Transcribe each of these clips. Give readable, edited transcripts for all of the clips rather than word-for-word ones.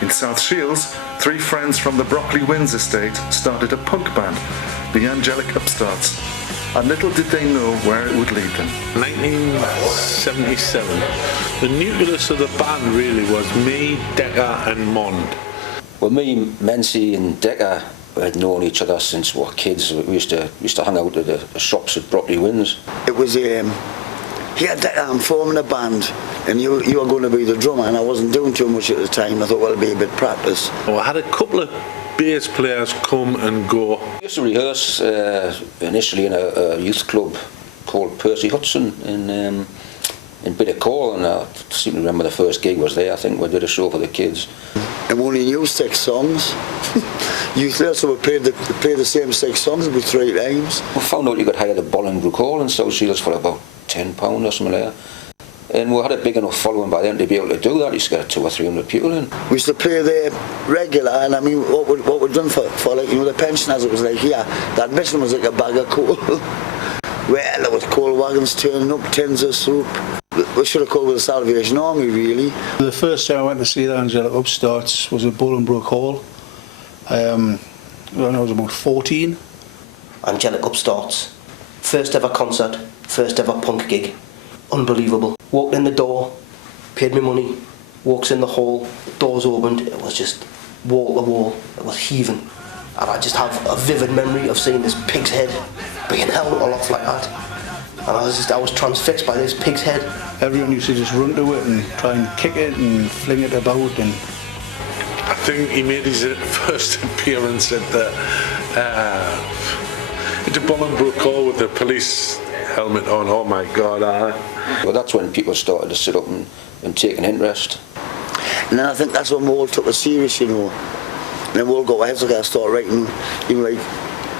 In South Shields, three friends from the Brockley Winds estate started a punk band, the Angelic Upstarts, and little did they know where it would lead them. 1977. The nucleus of the band really was me, Decca and Mond. Well, me, Mensi and Decca had known each other since we were kids. We used to hang out at the shops at Brockley Winds. It was yeah, Decca, I'm forming a band, and you were going to be the drummer, and I wasn't doing too much at the time. I thought, well, it'll be a bit practice. Well, I had a couple of bass players come and go. We used to rehearse initially in a youth club called Percy Hudson in Bidacall, and I seem to remember the first gig was there. I think we did a show for the kids. And we only knew 6 songs. Youthless, so we played the same 6 songs about 3 times. We found out you could hire the Bolingbroke Hall in South Shields for about £10 or something like that. And we had a big enough following by then to be able to do that. You used to get 200 or 300 people in. We used to play there regular, and I mean, what we'd done for like, you know, the pensioners, it was like, yeah, that mission was like a bag of coal. Well, there was coal wagons turning up, tins of soup. We should have called it the Salvation Army, really. The first time I went to see the Angelic Upstarts was at Bolingbroke Hall. When I was about 14. Angelic Upstarts. First ever concert, first ever punk gig. Unbelievable. Walked in the door, paid me money, walks in the hall, doors opened, it was just wall to wall, it was heaving. And I just have a vivid memory of seeing this pig's head being held aloft like that. And I was transfixed by this pig's head. Everyone used to just run to it and try and kick it and fling it about. And I think he made his first appearance at the Bolingbroke Hall with the police helmet on. Oh my God! Well, that's when people started to sit up and take an interest. And then I think that's when we all took it serious, you know. And then we all got our heads together, start writing, you know,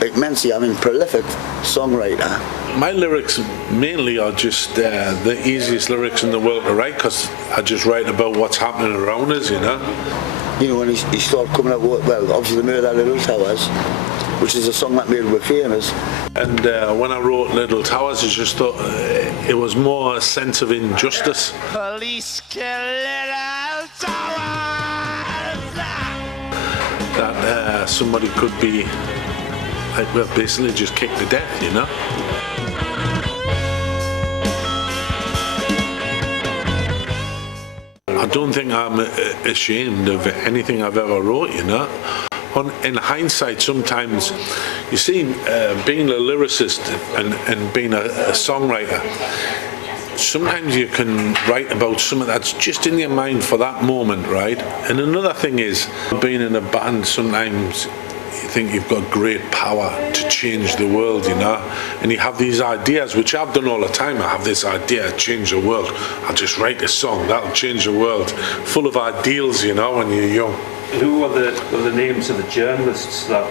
like Mensi, I mean, prolific songwriter. My lyrics mainly are just the easiest lyrics in the world to write, because I just write about what's happening around us, you know. You know, when he started coming up with, well, obviously the Murder Little Towers, which is a song that made him famous. And when I wrote Little Towers, I just thought it was more a sense of injustice. Police kill little towers! That somebody could be, like, well, basically just kicked to death, you know. I don't think I'm ashamed of anything I've ever wrote, you know. In hindsight, sometimes, you see, being a lyricist and being a songwriter, sometimes you can write about something that's just in your mind for that moment, right? And another thing is, being in a band, sometimes you think you've got great power to change the world, you know, and you have these ideas, which I've done all the time. I have this idea to change the world. I'll just write a song, that'll change the world. Full of ideals, you know, when you're young. Who were the names of the journalists that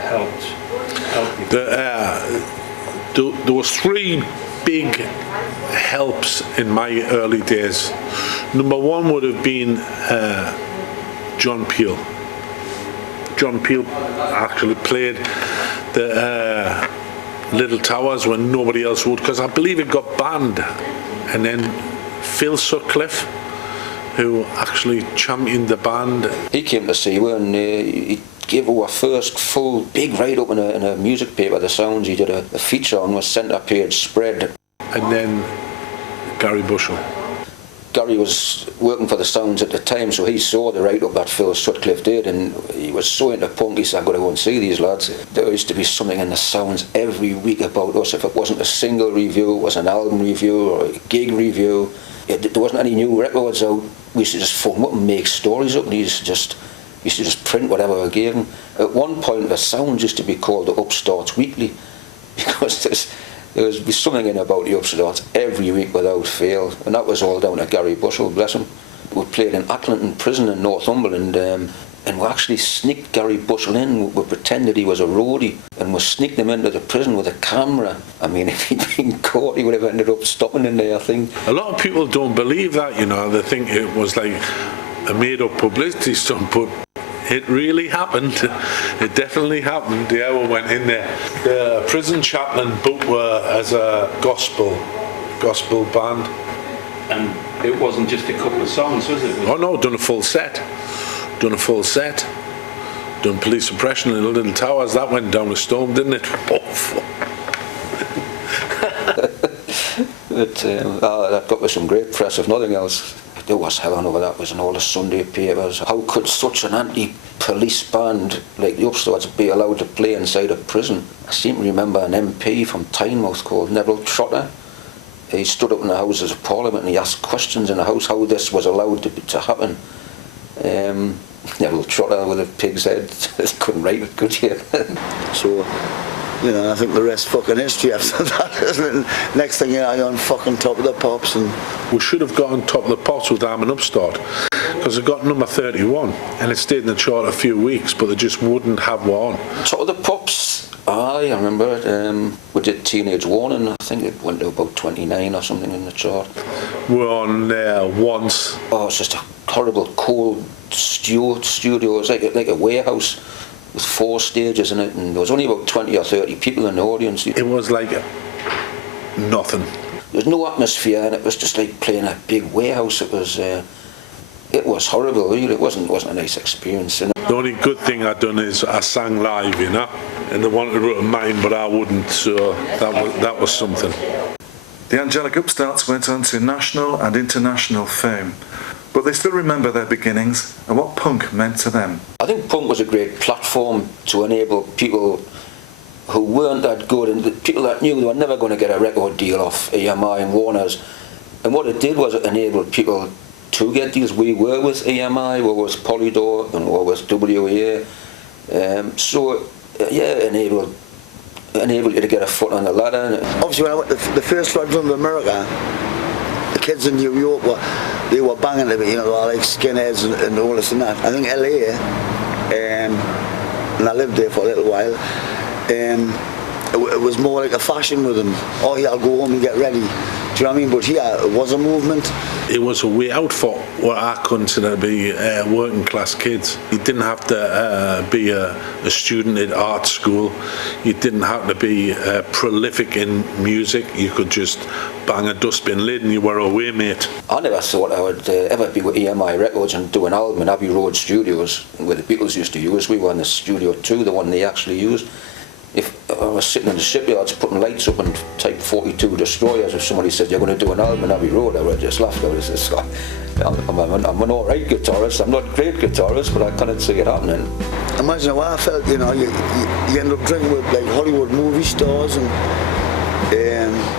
helped you? There was 3 big helps in my early days. Number 1 would have been John Peel. John Peel actually played the Little Towers when nobody else would, because I believe it got banned. And then Phil Sutcliffe, who actually championed the band. He came to see us, and he gave our first full big write-up in a music paper, The Sounds. He did a feature on our centre page spread. And then Gary Bushell. Gary was working for The Sounds at the time, so he saw the write-up that Phil Sutcliffe did, and he was so into punk, he said, I've got to go and see these lads. There used to be something in The Sounds every week about us. If it wasn't a single review, it was an album review or a gig review. There wasn't any new records out. We used to just phone up and make stories up, and he used to just print whatever I gave him. At one point, The Sounds used to be called the Upstarts Weekly, because there was something in about the Upstarts every week without fail, and that was all down to Gary Bushell, bless him. We played in Atlinton Prison in Northumberland, and we actually sneaked Gary Bushell in. We pretended he was a roadie, and we sneaked him into the prison with a camera. I mean, if he'd been caught, he would have ended up stopping in there, I think. A lot of people don't believe that, you know. They think it was like a made-up publicity stunt, but it really happened. It definitely happened. Yeah, we went in there. The prison chaplain booked as a gospel band. And it wasn't just a couple of songs, was it? Oh no, done a full set. done a full set, done Police Suppression in Little Towers. That went down a storm, didn't it? That got me some great press, if nothing else. There was hell on over that, was in all the Sunday papers. How could such an anti-police band like the Upstarts be allowed to play inside a prison? I seem to remember an MP from Tynemouth called Neville Trotter. He stood up in the Houses of Parliament and he asked questions in the House how this was allowed to happen. Neville Trotter with a pig's head, couldn't write it, could you? So, you know, I think the rest fucking history after that, isn't it? Next thing you know, you're on fucking top of the pops. And we should have got on top of the pops with I'm an Upstart, because it got number 31 and it stayed in the chart a few weeks, but they just wouldn't have one. Top of the pops, I remember it. We did Teenage Warning, I think it went to about 29 or something in the chart. We're on there once. Oh, it's just a horrible cold studio. It was like a warehouse with 4 stages in it, and there was only about 20 or 30 people in the audience. It was like nothing. There was no atmosphere, and it was just like playing a big warehouse. It was horrible, really. It wasn't a nice experience. You know? The only good thing I'd done is I sang live, you know, and they wanted to write mine, but I wouldn't, so that was something. The Angelic Upstarts went on to national and international fame, but they still remember their beginnings and what punk meant to them. I think punk was a great platform to enable people who weren't that good and the people that knew they were never going to get a record deal off EMI and Warner's. And what it did was it enabled people to get deals. We were with EMI, we were with Polydor, and we were with WEA. It enabled you to get a foot on the ladder. Obviously, when I went the first run to America, the kids in New York were banging a bit, you know, they were like skinheads and all this and that. I think LA, and I lived there for a little while, it was more like a fashion with them. Oh yeah, I'll go home and get ready. Do you know what I mean? But here, it was a movement. It was a way out for what I consider to be working class kids. You didn't have to be a student at art school. You didn't have to be prolific in music. You could just bang a dustbin lid and you were away, mate. I never thought I would ever be with EMI Records and do an album in Abbey Road Studios where the Beatles used to use. We were in the studio too, the one they actually used. If I was sitting in the shipyards putting lights up and Type 42 destroyers, if somebody said you're going to do an album in Abbey Road, I would have just laughed. I would have said, I'm an alright guitarist, I'm not a great guitarist, but I couldn't see it happening. Imagine how I felt, you know, you end up drinking with like Hollywood movie stars, and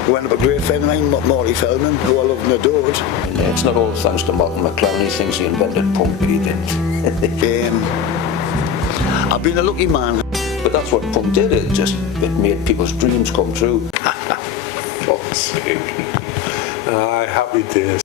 we ended up a great friend of mine, Marty Feldman, who I loved and adored. And, it's not all thanks to Malcolm McLaren, he thinks he invented punk, but he didn't. I've been a lucky man. But that's what punk did, it made people's dreams come true. Fuck's sake. Aye, happy days.